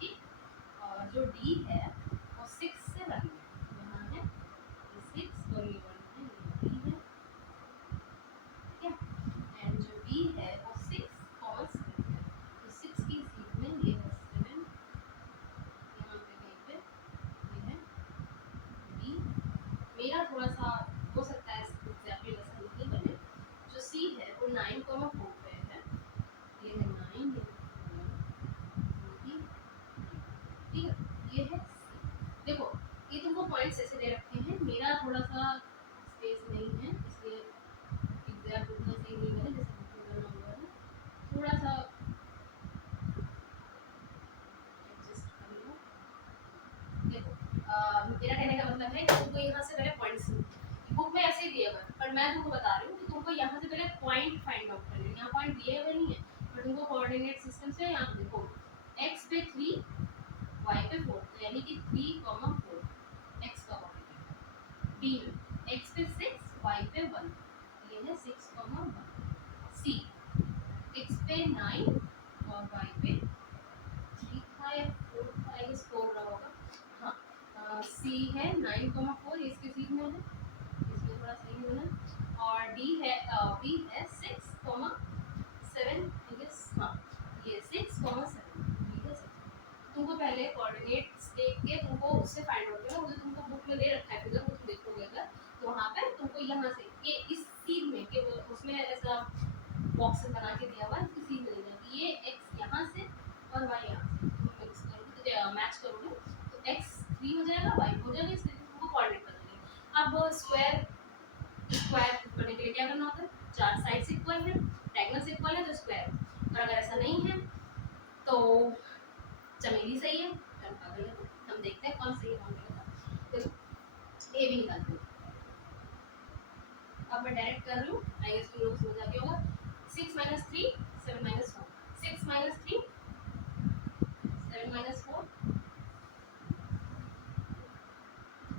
ठीक। और जो डी बी है वो 6 से रन है, यहाँ है ये 6 और ये 1 है, ये बी है, ठीक है। एंड जो बी है वो 6 और 7 है, तो 6 की सीट में ये है 7, यहाँ पे कहीं पे ये है बी। मेरा थोड़ा सा हो सकता है एग्जैक्टली वैसा नहीं बने। जो सी है वो 9,4 पे है, ये है 9, ये है 4, ठीक है, ये है C। देखो ये तुमको पॉइंट्स ऐसे दे रखे हैं, मेरा थोड़ा सा स्पेस नहीं है इसलिए एग्जैक्ट उतना सही नहीं बने जैसे बुक में बना हुआ है, थोड़ा सा एडजस्ट कर लो। देखो मेरा कहने का मतलब है कि तुमको यहाँ से पहले पॉइंट्स, बुक में ऐसे ही दिया हुआ है पर मैं तुमको बता रही हूँ कि तुमको यहाँ से पहले पॉइंट फाइंड आउट करना है। यहाँ पॉइंट दिए हुए नहीं है पर तुमको कोऑर्डिनेट सिस्टम से यहाँ देखो x पे 3 y पे 4, तो यानी कि 3,4 x का कोऑर्डिनेट, b में x पे 6 y पे 1, ये है 6,1, c x पे 9 और y पे 3 था या 4 था, आई गेस 4 रहा होगा, हाँ c है 9,4, ये इसके सीट में है, इसमें थोड़ा सही होना, और d है b है 6,7, आई गेस, हाँ ये 6,7, b है 6। तुमको पहले कोऑर्डिनेट्स देख के तुमको उससे फाइंड आउट करना, वो जो तुमको बुक में दे रखा है फिगर वो तुम देखोगे अगर, तो वहाँ पे तुमको यहाँ से ये इस सीन में कि उसमें ऐसा बॉक्स बना के दिया हुआ है, इसकी सीन मिलेगा कि ये x यहाँ से और y यहाँ से तुम मिक्स करोगे तो मैच करोगे तो x 3 हो जाएगा, y हो जाएगा, इसलिए तुमको कोऑर्डिनेट बदलने। अब स्क्वायर स्क्वायर करने के लिए क्या करना होता है, चार साइड्स इक्वल है, डायगोनल्स इक्वल है तो स्क्वायर, और अगर ऐसा नहीं है तो चमेली सही है, टंका गलत है, हम देखते हैं कौन सही है कौन गलत है। देखो ए भी निकालते हैं, अब मैं डायरेक्ट कर रही हूँ, आई गेस तुम लोग समझ आ गया होगा। 6 - 3 7 - 4, 6 - 3 7 - 4,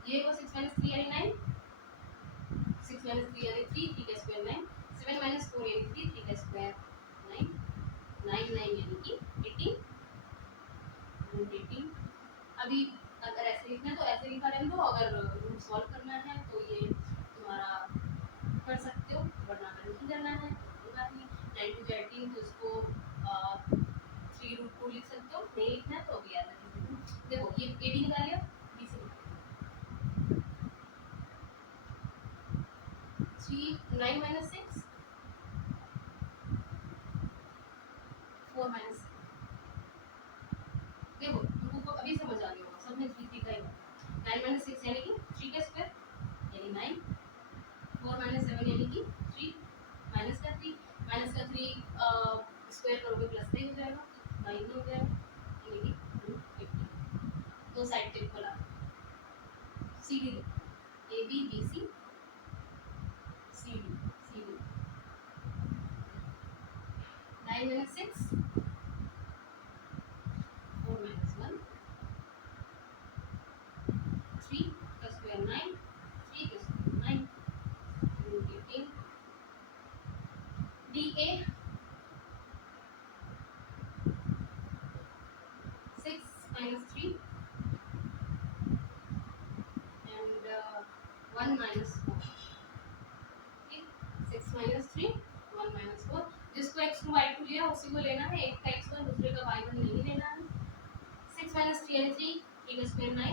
ये वो 6 - 3 यानी 9, 6 - 3 यानी 3, 3 का स्क्वायर 9, 7 - 4 यानी 3, 3 का स्क्वायर 9, 9 9 यानी कि 18, 18। अभी अगर ऐसे लिखना है तो ऐसे लिखा रहने दो, अगर सॉल्व करना है तो ये तुम्हारा कर सकते हो, वरना अगर नहीं करना है तो कोई बात नहीं, 9 to 18 तो इसको 3√2 लिख सकते हो, नहीं लिखना है तो भी याद रखिए। देखो ये ए भी निकाल लिया, बी से निकाल लिया, 9 - 6 4 - 7, देखो तुमको अभी समझ आ गया होगा, सब में 3 3 का ही होगा। 9 - 6 यानी कि 3 का स्क्वायर यानी 9, 4 - 7 यानी कि 3, माइनस का 3, माइनस का 3 स्क्वायर करोगे प्लस 3 हो जाएगा, 9 हो जाएगा, यानी कि 280, दो साइड पे इक्वल आ C D, A B B C C D 9 - 6 4 - 1 3 का स्क्वायर 9, 3 का स्क्वायर 9, 18, डी ए 6 - 3 and 1 - 4, ठीक, 6 - 3 1 - 4, जिसको x2 y2 लिया उसी को लेना है, एक का x1 दूसरे का y1 नहीं लेना है। 6 - 3 यानी 3, 3 का स्क्वायर 9,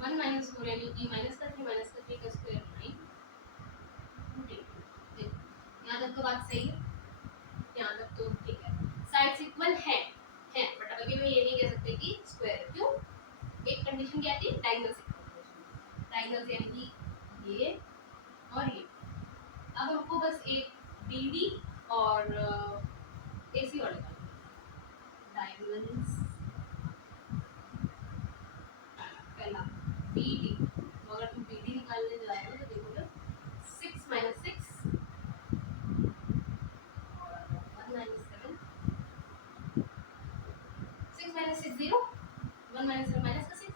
1 - 4 यानी कि माइनस का 3 का स्क्वायर 9, देखो यहाँ तक तो बात सही है, यहाँ तक तो ठीक है, साइड्स इक्वल है बट अभी मैं ये नहीं कह सकते कि स्क्वायर, क्यों, एक कंडीशन क्या थी, डायगोनल इक्वल, डायगोनल यानी कि ये और ये। अब हमको बस एक BD और AC और निकालना है, डायगोनल्स पहला BD, तो अगर तुम BD निकालने जा रहे हो तो देखोगे 6 - 6 और 1 - 7, 6 - 6 0, 1 - 7 माइनस का 6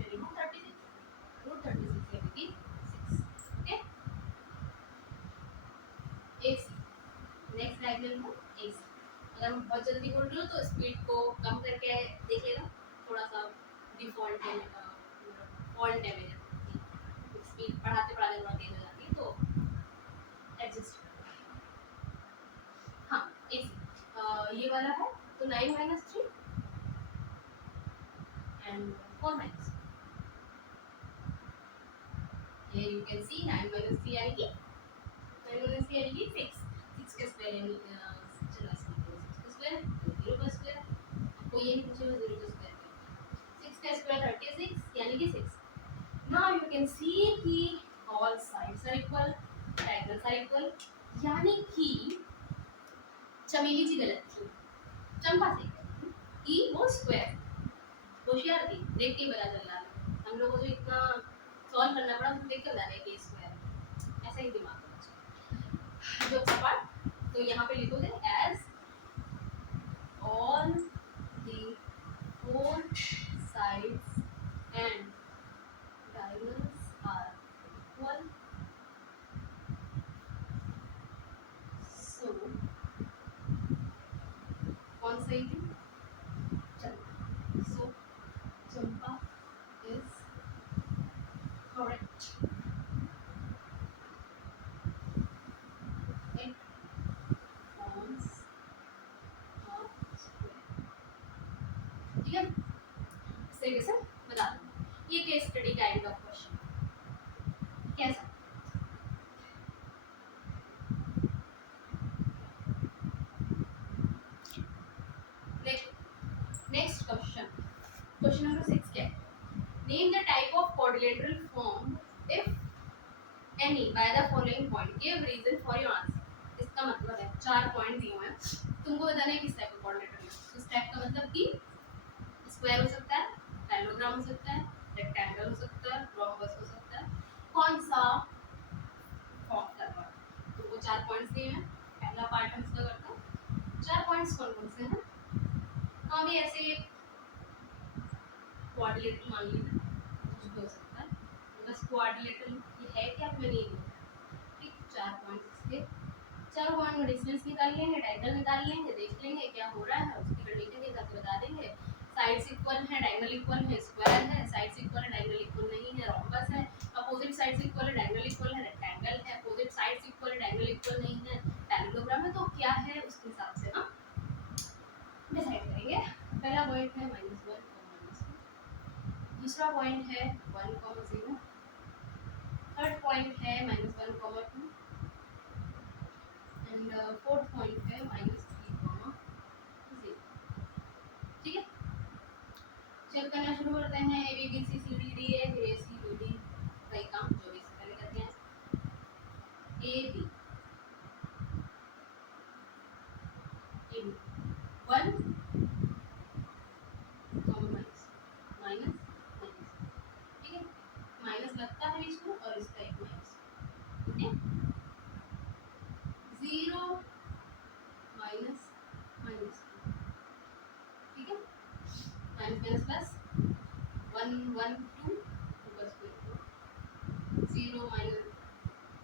यानी √36 यानी कि 6, ओके। AC नेक्स्ट डायग्राम को AC, अगर मैं बहुत जल्दी बोल रही हूँ तो स्पीड को कम करके देख लेना, थोड़ा सा डिफॉल्ट है, फॉल्ट है मेरे, स्पीड पढ़ाते पढ़ाते थोड़ा तेज हो जाती है तो एडजस्ट। हाँ एक ये वाला है तो 9 माइनस 3 एंड 4 माइनस, ये यू कैन सी 9 माइनस 3 यानी कि 9 माइनस 3 यानी कि 6, 6 का स्क्वायर यानी चलो ऐसे लिखो 6 का स्क्वायर 0 का स्क्वायर, आपको ये नहीं पूछेगा 0 का स्क्वायर, 6 का स्क्वायर 36 यानी कि 6। नाउ यू कैन सी कि all sides are equal, diagonals are equal, यानी कि चमेली जी गलत थी, चंपा सही थी कि वो स्क्वायर, होशियार थी, देख के पता चल रहा है। हम लोगों को जो इतना सॉल्व करना पड़ा तो देख के बता रहे कि स्क्वायर, ऐसा ही दिमाग में जो सपाट। तो यहाँ पे लिखोगे as all the four sides and diagonals are equal, so कौन सही थी, चंपा, so Champa is correct, it forms a square। ठीक है, इस तरीके से बता दूँ, ये case study kind of question कैसा। नेक्स्ट क्वेश्चन, क्वेश्चन नंबर 6 क्या है, name the type of quadrilateral form if any by the following point, give reason for your answer. इसका मतलब है 4 पॉइंट दिए हुए हैं, तुमको बताना है किस टाइप का क्वाड्रिलेटरल है। इस टाइप का मतलब कि स्क्वायर हो सकता है, पैरेललोग्राम हो सकता है, रेक्टेंगल हो सकता है, रोम्बस हो सकता है, कौन सा फॉर्म कर रहा है। तुमको 4 पॉइंट्स दिए हैं, पहला पार्ट हम इसका करते हैं। 4 पॉइंट्स कौन कौन से हैं, तो अभी ऐसे क्वाड्रिलेटरल मान लीजिए, कुछ भी हो सकता है, बस क्वाड्रिलेटरल ये है क्या मैंने नहीं लिखा, ठीक। 4 पॉइंट्स इसके, चारों पॉइंट में डिस्टेंस निकाल लेंगे, डायगोनल निकाल लेंगे, देख लेंगे क्या हो रहा है, उसकी कंडीशन के हिसाब से बता देंगे। साइड्स इक्वल है, डायगोनल इक्वल है, स्क्वायर है, साइड्स इक्वल है, डायगोनल इक्वल नहीं है, रोम्बस है, अपोजिट साइड्स इक्वल है, डायगोनल इक्वल है, रेक्टेंगल है, अपोजिट साइड्स इक्वल है, डायगोनल इक्वल नहीं है, पैरेललोग्राम है, तो क्या है उसके हिसाब से हम डिसाइड करेंगे। पहला पॉइंट है -1 -2, दूसरा पॉइंट है 1 0, थर्ड पॉइंट है -1 2 एंड फोर्थ पॉइंट है -3 0। ठीक है, चेक करना शुरू करते हैं। A B B C C D D है, फिर ए सी डी डी वही काम जो भी इससे पहले करते हैं। A B 1 minus minus minus, ठीक है, माइनस लगता है बीच में और इसका एक माइनस, ठीक है, 0 माइनस माइनस, ठीक है, माइनस माइनस प्लस 1 1 2 बस 0 माइनस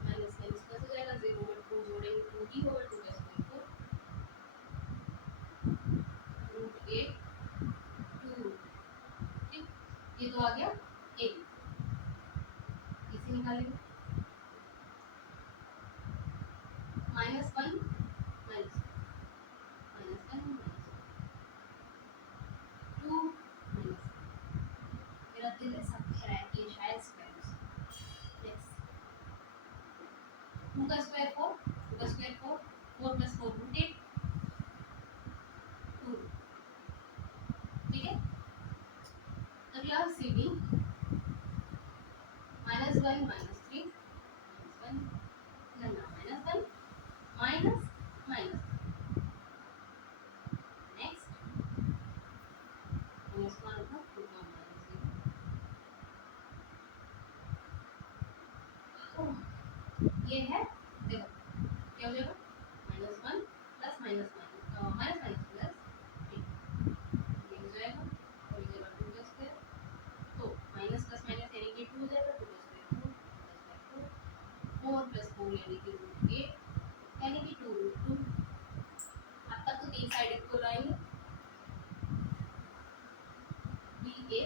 माइनस माइनस प्लस हो जाएगा, 0 में 2 जोड़ेंगे 2 ही होगा, 2 प्लस 4 रूट 8 2, ठीक, ये तो आ गया ए, इसे निकालेंगे -1 माइनस माइनस 1 माइनस 2 माइनस, मेरा दिल ऐसा कह रहा है कि ये शायद स्क्वायर हो। नेक्स्ट 2 का स्क्वायर 4, 2 का स्क्वायर 4, 4 प्लस 4 रूट 8 2, ठीक है। अगला C D -1 -3 -1 -1 minus minus, next -1 होगा 2 का -0, ये है, देखो क्या हो जाएगा -1 plus minus minus minus plus 3, ये हो जाएगा और ये हो जाएगा 2 का स्क्वायर, तो माइनस प्लस माइनस यानी कि 2 हो जाएगा, 2 का स्क्वायर 4 4 प्लस 4 यानी कि रूट 8 यानी कि 2 रूट 2। अब तक तो तीन साइड इक्वल आएंगे, b a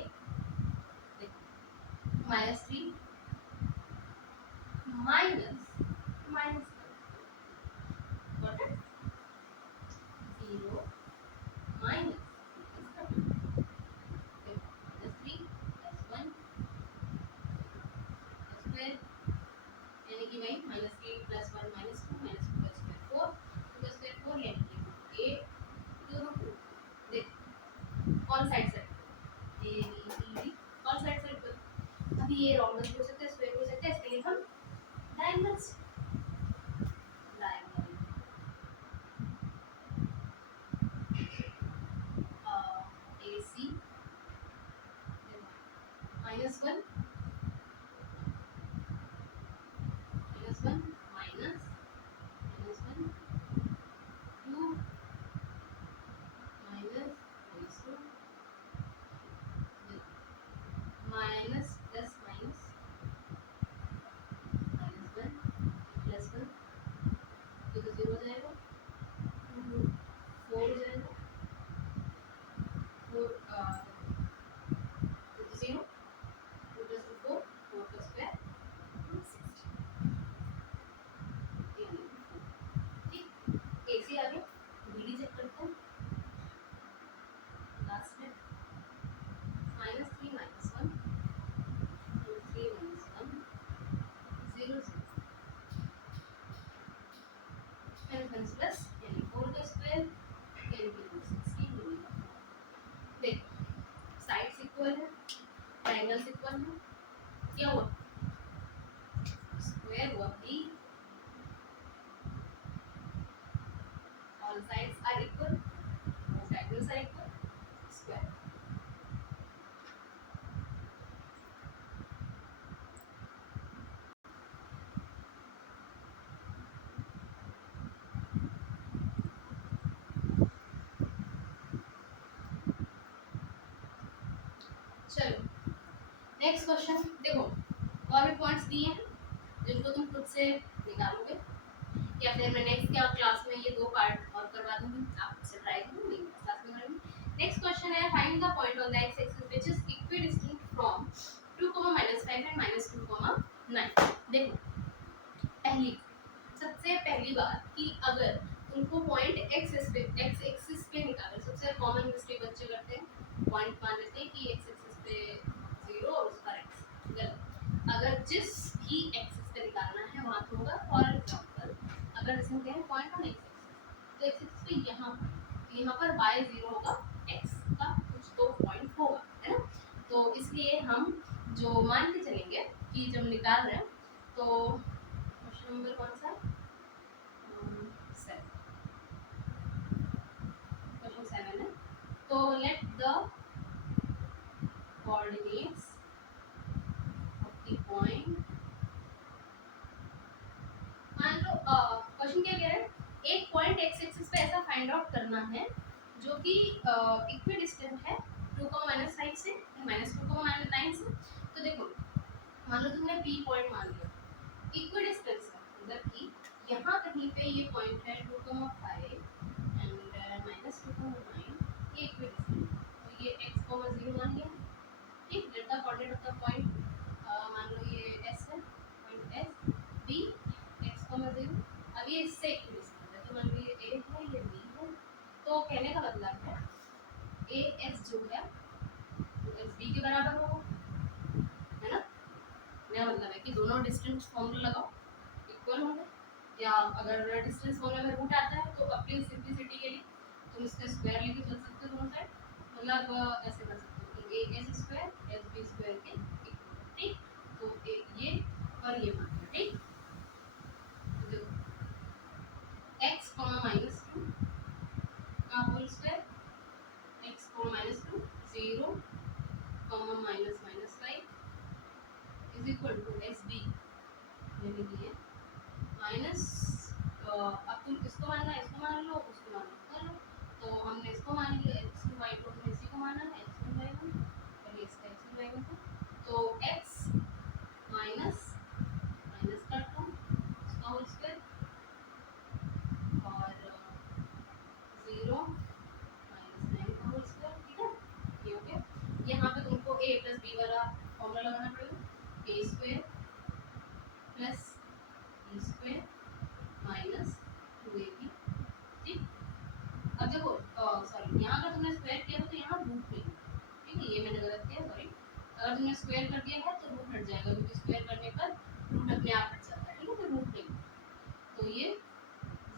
minus 3 minus minus 0 minus -3 +1 square यानी कि वही -3 +1 -2 -2 का स्क्वायर 4 2 का स्क्वायर 4 यानी कि 8 2 देख कौन साइड से ए बी सी डी कौन साइड से अभी ये रोमन्स हो सकते हैं स्क्वायर हो सकते हैं इसके लिए हम diagonals diagonal A C -1 -1 minus -1 2 -2 minus plus minus -1 +1 ये तो 0 हो जाएगा 4 हो जाएगा 4 0 2 + 2 4 4 का स्क्वायर 60 ठीक ऐसे आगे बीडी चेक करते हैं लास्ट में -3 -1 3 -1 0 0 and plus यानी 4 का स्क्वायर यानी कि 16 मिलेगा देख साइड्स इक्वल है ट्रायंगल्स इक्वल है क्या हुआ स्क्वायर हुआ b all sides are equal all triangles are equal square चलो नेक्स्ट क्वेश्चन देखो और भी पॉइंट्स दिए हैं जिनको तुम खुद से निकालोगे या फिर मैं नेक्स्ट क्या क्लास में ये 2 पार्ट और करवा दूंगी आप खुद से ट्राई करो क्लास में करेंगे नेक्स्ट क्वेश्चन है find the point on the x axis which is equidistant from 2, -5 and -2, 9 देखो पहली सबसे पहली बात कि अगर तुमको पॉइंट एक्स एक्सिस पे निकालना सबसे कॉमन मिस्टेक बच्चे करते हैं पॉइंट मान लेते हैं कि एक्स एक्सिस पे 0 और उसका एक्स गलत अगर जिस भी एक्सिस पे निकालना है वहां तो होगा फॉर एग्जांपल अगर इसमें क्या है पॉइंट ऑन एक्स एक्सिस तो एक्स एक्सिस पे यहाँ पर y 0 होगा x का कुछ तो पॉइंट होगा है ना तो इसलिए हम जो मान के चलेंगे कि जब निकाल रहे हैं तो क्वेश्चन नंबर कौन सा क्वेश्चन 7 है तो let the coordinates of the point मान लो क्वेश्चन क्या कह रहा है एक पॉइंट एक्स एक्सिस पे ऐसा फाइंड आउट करना है जो कि इक्विडिस्टेंट है 2, -5 से -2, -9 से तो देखो मान लो तुमने P पॉइंट मान लिया इक्विडिस्टेंस है मतलब कि यहाँ कहीं पे ये पॉइंट है 2, 5 एंड -2, 9 ये इक्विडिस्टेंट तो ये x, 0 मान लिया ठीक let the coordinate of the point मान लो ये s है पॉइंट s b x, 0 अब ये इससे इक्विडिस्टेंट है तो मान लो ये a है ये b है तो कहने का मतलब है a s जो है तो s b के बराबर होगा है ना मेरा मतलब है कि दोनों डिस्टेंस फॉर्मूला लगाओ इक्वल होंगे या अगर डिस्टेंस फॉर्मूला में रूट आता है तो अपनी सिंपलिसिटी के लिए तुम इसका स्क्वायर लेके चल सकते हो दोनों साइड मतलब ऐसे कर सकते हो A S square S B square के इक्वल ठीक तो ये और ये मान लो ठीक तो देखो x, -2 का whole square x, -2 0, -5 is equal to S B यानी कि ये माइनस अब तुम इसको मानना है इसको मान लो उसको मानना कर लो तो हमने इसको मान लिया x y को हमने इसी को माना है x1 y1 और ये इसका x1 y1 था तो x माइनस माइनस कर दो इसका होल स्क्वायर और 0 -9 का होल स्क्वायर ठीक है ये हो गया यहाँ पे तुमको a + b वाला फॉर्मूला लगाना पड़ेगा a square plus b square minus 2ab। ठीक, अब देखो सॉरी, यहाँ अगर तुमने स्क्वायर किया है तो यहाँ रूट लेंगे। ठीक है, ये मैंने गलत किया, सॉरी। अगर तुमने स्क्वायर कर दिया है तो रूट हट जाएगा, क्योंकि स्क्वायर करने पर रूट अपने आप हट जाता है। ठीक है, तो रूट लेंगे, तो ये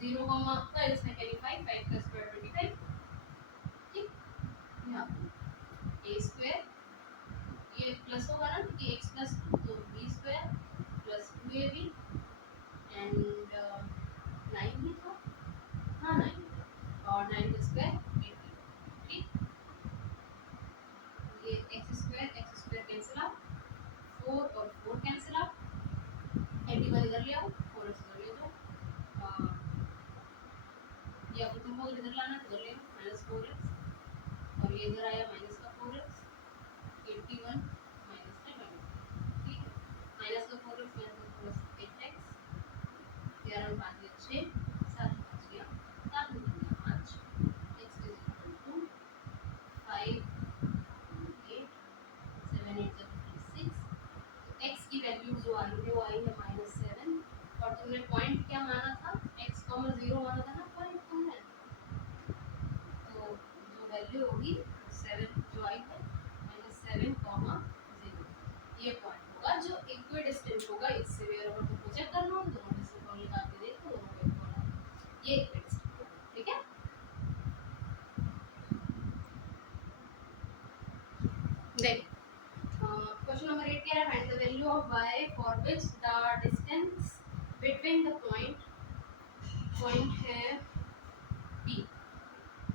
0 कॉमा का इसमें कैरी 5 प्लस स्क्वायर 25। ठीक, यहाँ ए स्क्वायर, ये प्लस होगा ना क्योंकि x प्लस 2, तो B square plus 2ab and 9 ही था, हाँ 9 और 9 का स्क्वायर 18। ठीक, ये एक्स स्क्वायर कैंसिल आउट, 4 और 4 कैंसिल आउट, 81 इधर ले आओ, 4x इधर ले जाओ, या फिर तुमको इधर लाना तो इधर ले आओ, माइनस 4x और ये इधर आया माइनस का 4x, 81 माइनस का 20। ठीक है, माइनस का 4x माइनस का 4x 8x, 11 और 5 6, 7 5 गया 7 में 5, x is equal to 5 8 7 8 26। x की वैल्यू जो आ रही है वो आई है -7, और तुमने पॉइंट क्या माना था, x 0 माना था ना पॉइंट तुमने, तो जो वैल्यू होगी 7 जो आई है -7, 0, ये पॉइंट होगा जो इक्विडिस्टेंट होगा इससे। अगर तुमको चेक करना हो दोनों में से कौन निकाल के देखो, दोनों में कौन, ये इक्विडिस्टेंट होगा। ठीक है, देख क्वेश्चन नंबर 8 कह रहा है find the value of y for which the distance between the point है p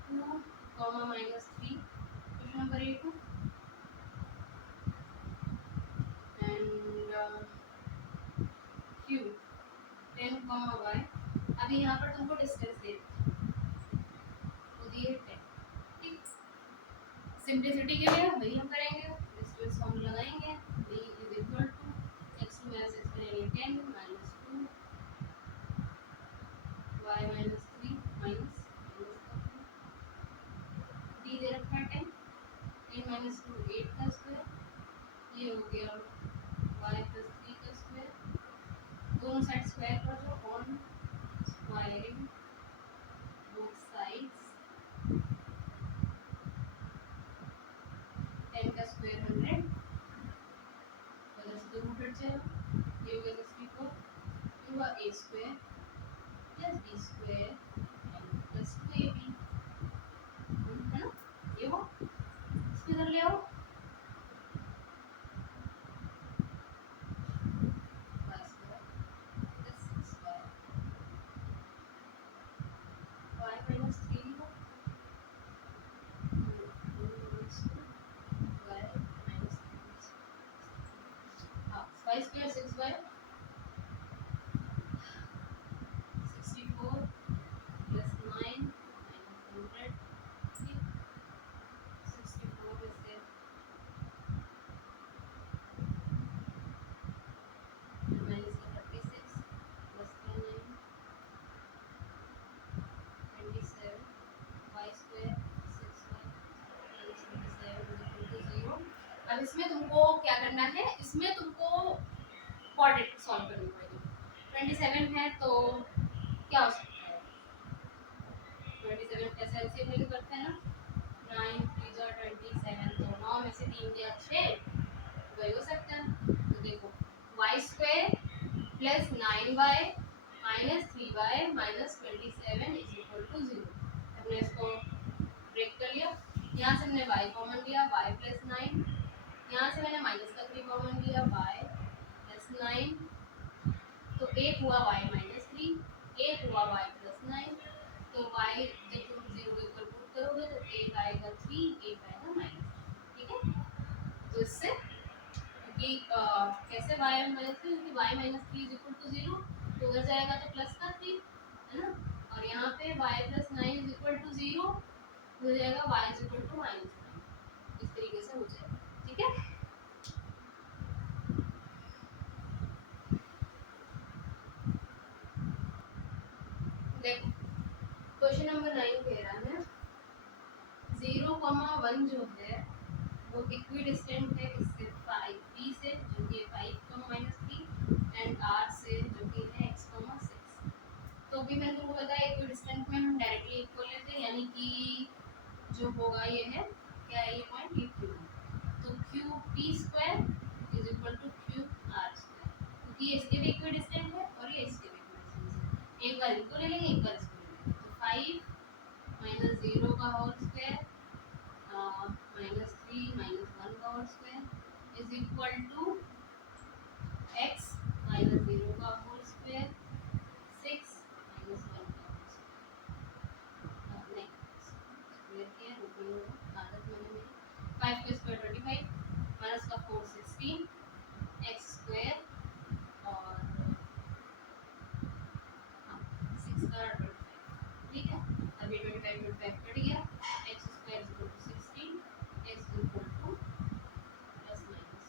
2, -3। Question number 8 and q 10, y। अभी यहाँ पर तुमको डिस्टेंस दे तो दिए 10। ठीक, सिंप्लिसिटी के लिए वही हम करेंगे, डिस्टेंस फॉर्म लगाएंगे, v is equal to x2 minus x यानी 10 minus 2 y minus 3 minus d दे रखा है 10, 10 माइनस 2 8 का स्क्वायर, ये हो गया y प्लस 3 का स्क्वायर, दोनों साइड स्क्वायर कर दो, ऑन स्क्वायरिंग बोथ साइड्स, 10 का स्क्वायर 100, तो रूट हट जाएगा, ये हो गया 64, ये हुआ a square plus b square plus 2ab, है ना, ये हो, इसको इधर ले आओ, y square plus 6 square, y minus 3 हो, y स्क्वायर 6 बाय 64 प्लस 9 100, 64 में से माइनस का 36 प्लस का 9 27, y स्क्वायर 6y माइनस 27 0। अब इसमें तुमको क्या करना है, इसमें तुमको क्वाड्रेटिक सॉल्व करनी पड़ेगी। 27 है तो क्या हो सकता है, 27 ऐसे एलसीएम लेके करते हैं ना, 9 3 जा 27, तो 9 में से 3 गया 6, वही हो सकता है। तो देखो y square plus 9y minus 3y minus 27 is equal to 0। हमने इसको ब्रेक कर लिया, यहाँ से हमने y कॉमन लिया, y प्लस 9, यहाँ से मैंने माइनस का 3 कॉमन लिया, y प्लस 9, तो एक हुआ y माइनस 3, एक हुआ y प्लस 9, तो y जब तुम 0 के ऊपर पुट करोगे तो एक आएगा 3, एक आएगा -3। ठीक है, तो इससे क्योंकि कैसे y माइनस 3, क्योंकि y minus 3 is equal to 0, तो उधर जाएगा तो प्लस का 3, है ना, और यहाँ पे y plus 9 is equal to 0, हो जाएगा y इज इक्वल टू -9, इस तरीके से हो जाएगा। ठीक है, देखो क्वेश्चन नंबर 9 कह रहा है 0, 1 जो है वो इक्विडिस्टेंट है इससे 5 p से, जो कि 5 यानी कि जो होगा ये है क्या है, ये पॉइंट ये क्यू है, तो Q P square is equal to Q R square, क्योंकि ये इसके भी इक्विडिस्टेंट है और ये इसके भी इक्विडिस्टेंट है। एक बार इनको ले लेंगे, एक बार इसको ले लेंगे, तो 5 माइनस 0 का होल स्क्वायर माइनस 3 माइनस 1 का whole square is equal to x minus 0 का होल स्क्वायर 6 माइनस 1 का होल स्क्वायर, नहीं स्क्वायर किया ऊपर होगा आदत मैंने मेरी, 5 का स्क्वायर 25 माइनस का 4 16 x स्क्वायर और 6 का 25, ठीक है। अब ये 25 कट गया, x square is equal to 16 x is equal to plus minus,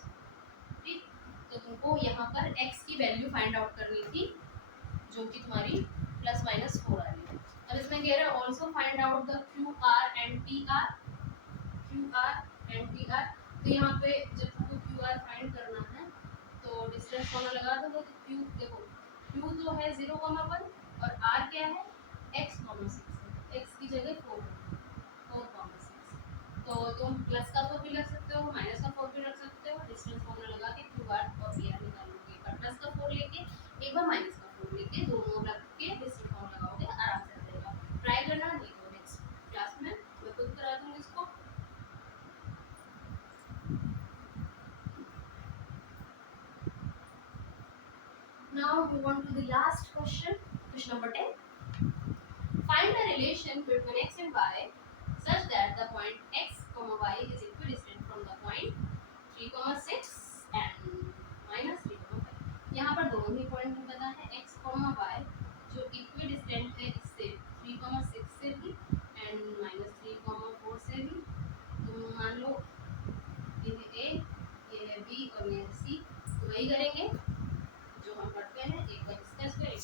ठीक। तो तुमको यहाँ पर x की वैल्यू फाइंड आउट करनी थी जो कि तुम्हारी प्लस माइनस 4 आ रही है। अब इसमें कह रहा है also find out the Q R and T R, Q R and T R. तो यहाँ पे जब तुमको क्यू आर फाइंड करना है तो डिस्टेंस कॉमा लगा दो, तो क्यू देखो क्यू तो है 0,1 और आर क्या है x,6 है, x की जगह 4,6, तो तुम प्लस का 4 भी लग सकते हो, माइनस का 4 भी रख सकते हो, डिस्टेंस फॉर्मूला लगा के क्यू आर और टी आर निकालोगे। एक बार प्लस का 4 लेके एक बार माइनस का 4 लेके दोनों रख के डिस्टेंस फॉर्मूला लगाओगे, आराम से आ जाएगा। ट्राई करना, नहीं तो नेक्स्ट क्लास में मैं खुद करा दूंगी इसको। Now move on to the last question, question number 10. Find the relation between x and y such that the point x, y is equidistant from the point 3,6 and minus 3,5। यहाँ पर दोनों ही point में पता है x, y जो equidistant है इससे 3,6 से भी एंड माइनस 3,4 से भी। तो मान लो ये है a, ये है b और ये है c, तो वही करेंगे जो हम पढ़ते हैं, एक बार इसका square,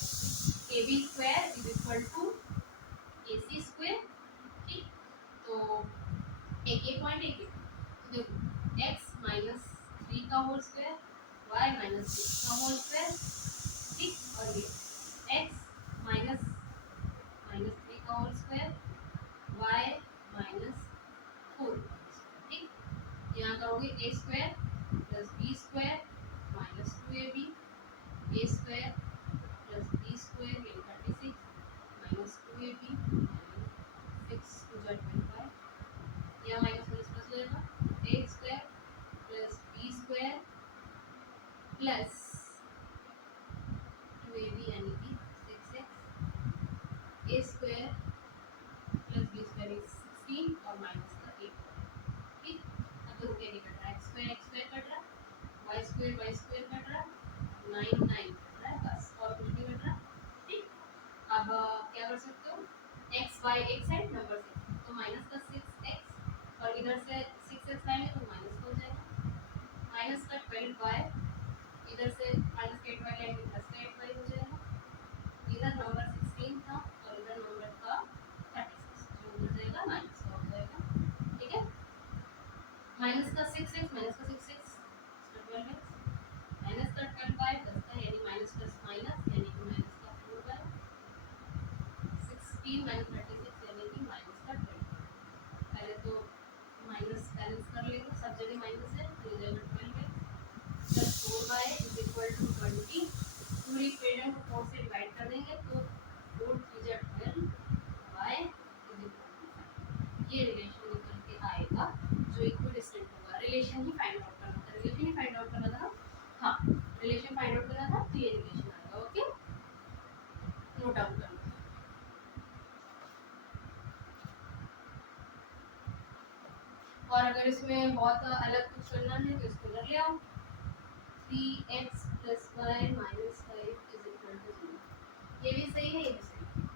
A B square is equal to A C square, ठीक। तो एक ये पॉइंट एक देखो x माइनस 3 का होल स्क्वायर y माइनस 6 का होल स्क्वायर, ठीक, और ये x माइनस 3 का होल स्क्वायर y माइनस 4 का होल स्क्वायर, ठीक। यहाँ करोगे a square plus b square minus 2ab a square plus b square यानी 36 माइनस 2ab 6 टू 25, यहाँ माइनस माइनस प्लस हो जाएगा, a square plus b square plus 2ab यानी कि 6x a square plus b square is 16 और minus का 8, ठीक। अब देखो क्या कट रहा है, x स्क्वायर कट रहा है, y स्क्वायर कट रहा है, 9 9 कट रहा है, बस और कुछ नहीं कट रहा, ठीक। अब क्या कर सकते हो, x y एक साइड नंबर से, तो माइनस का 6x और इधर से 6x आएंगे तो माइनस हो जाएगा, माइनस का 12y इधर से माइनस का 8y लेंगे प्लस का 8y हो जाएगा, इधर नंबर 16 था और इधर नंबर था 36, जो हो जाएगा माइनस का हो जाएगा, ठीक है। माइनस का 6x माइनस का 6x 12x माइनस का 12y प्लस का यानी माइनस प्लस माइनस यानी कि माइनस का 4y 16 माइनस 36 यानी कि माइनस का 12। पहले तो माइनस बैलेंस कर लेंगे, सब जगह माइनस है तो हो जाएगा 12x plus 4y is equal to 20, पूरी फ्रीडम को 4 से डिवाइड कर देंगे तो 4 3 जा 12 y इज इक्वल टू, ये रिलेशन निकल के आएगा जो इक्विडिस्टेंट होगा। रिलेशन ही फाइंड आउट करना था, रिलेशन ही फाइंड आउट करना था ना, हाँ रिलेशन फाइंड आउट करना था, तो ये रिलेशन आएगा, ओके नोट डाउन करना। और अगर इसमें बहुत अलग कुछ करना है तो इसको कर ले आओ, 3x plus Y minus 5 is equal to 0, ये भी सही है, ये भी सही है।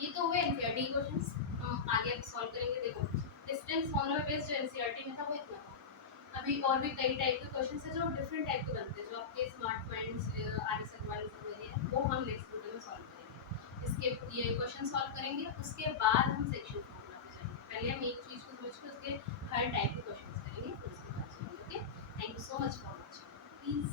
ये तो हुए एनसीईआरटी क्वेश्चंस, हम आगे अब सॉल्व करेंगे। देखो डिस्टेंस फॉर्मूला बेस्ड जो एनसीईआरटी में था वो इतना था, अभी और भी कई टाइप के क्वेश्चंस हैं जो डिफरेंट टाइप के बनते हैं, जो आपके स्मार्ट माइंड्स आरएस वाले सब है वो हम नेक्स्ट वीडियो में सॉल्व करेंगे। इसके ये क्वेश्चन सॉल्व करेंगे, उसके बाद हम सेक्शन फॉर्मूला पे जाएंगे। पहले हम एक चीज़ को समझ के उसके हर टाइप के क्वेश्चंस करेंगे, फिर उसके बाद चलेंगे, okay. Thank you so much for watching, please